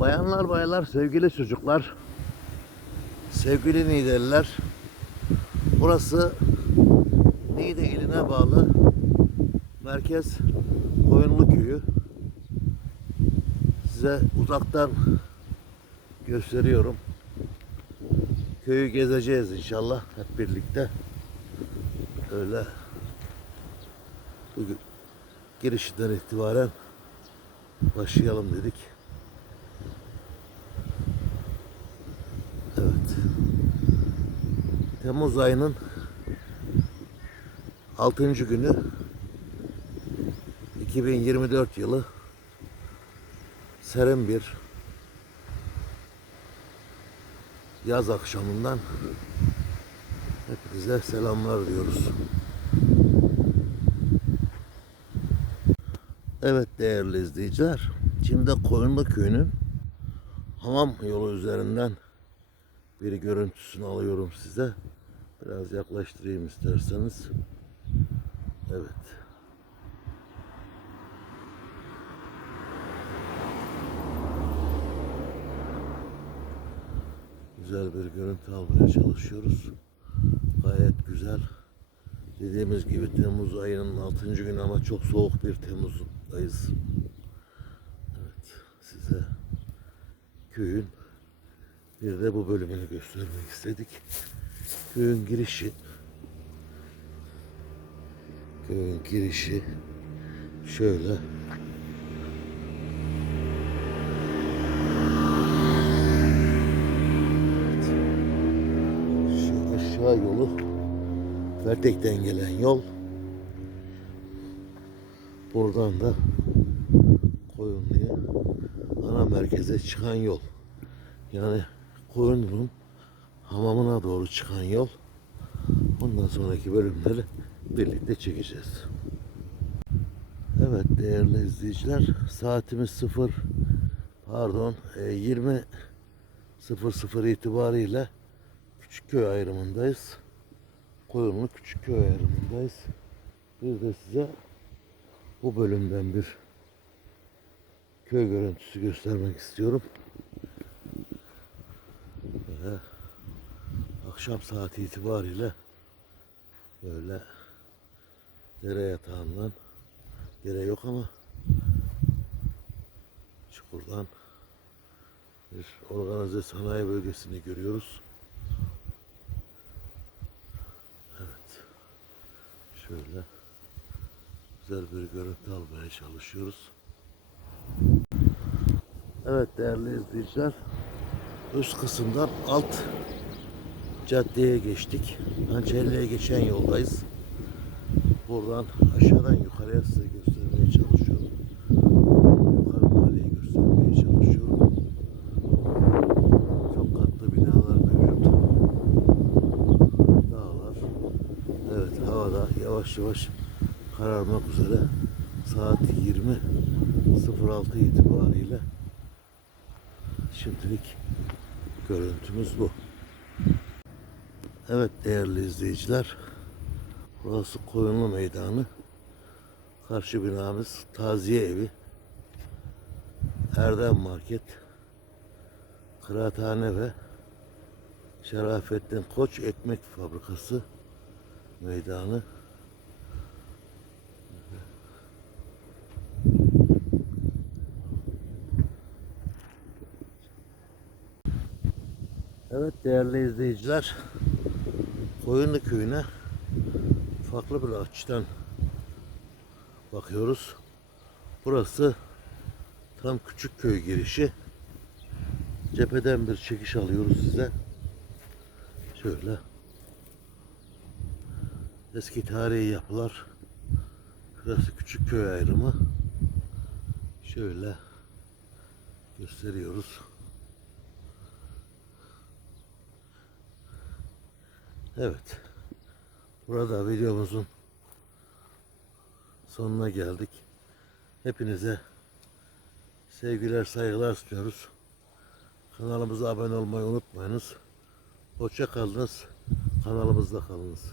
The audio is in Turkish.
Bayanlar baylar sevgili çocuklar Sevgili Niğdeliler Burası Niğde iline bağlı Merkez Koyunlu Köyü. Size uzaktan gösteriyorum. Köyü gezeceğiz inşallah hep birlikte. Öyle Bugün girişinden itibaren başlayalım dedik. Evet. Temmuz ayının 6. günü 2024 yılı serin bir yaz akşamından hepinize selamlar diyoruz. Evet değerli izleyiciler. Şimdi Koyunlu Köyü'nün hamam yolu üzerinden bir görüntüsünü alıyorum size. Biraz yaklaştırayım isterseniz. Evet. Güzel bir görüntü almaya çalışıyoruz. Gayet güzel. Dediğimiz gibi Temmuz ayının 6. günü ama çok soğuk bir Temmuz'dayız. Evet, size köyün bir de bu bölümünü göstermek istedik. Köyün girişi köyün girişi şöyle şu aşağı yolu Fertek'ten gelen yol. Buradan da Koyunlu'ya ana merkeze çıkan yol. Yani Koyunlu'nun hamamına doğru çıkan yol. Ondan sonraki bölümleri birlikte çekeceğiz. Evet değerli izleyiciler saatimiz 0 pardon e, 20 00 itibariyle Küçükköy ayrımındayız. Koyunlu Küçükköy ayrımındayız. Bir de size bu bölümden bir köy görüntüsü göstermek istiyorum. Böyle akşam saati itibariyle böyle dere yatağından dere yok ama çukurdan bir organize sanayi bölgesini görüyoruz. Evet. Şöyle güzel bir görüntü almaya çalışıyoruz. Evet değerli izleyiciler. Üst kısımdan alt caddeye geçtik. Hançerli'ye geçen yoldayız. Buradan aşağıdan yukarıya size göstermeye çalışıyorum. Yukarı mahalleyi göstermeye çalışıyorum. Çok katlı binalar mevcut. Dağlar. Evet havada yavaş yavaş kararmak üzere. Saat 20.06 itibariyle şimdilik görüntümüz bu. Evet değerli izleyiciler. Burası Koyunlu Meydanı. Karşı binamız Taziye Evi. Erdem Market. Kıraathane ve Şerafettin Koç Ekmek Fabrikası meydanı. Evet değerli izleyiciler. Koyunlu köyüne farklı bir açıdan bakıyoruz. Burası tam küçük köy girişi. Cepheden bir çekiş alıyoruz size. Şöyle. Eski tarihi yapılar. Burası küçük köy ayrımı. Şöyle gösteriyoruz. Evet. Burada videomuzun sonuna geldik. Hepinize sevgiler, saygılar sunuyoruz. Kanalımıza abone olmayı unutmayınız. Hoşça kalınız. Kanalımızda kalınız.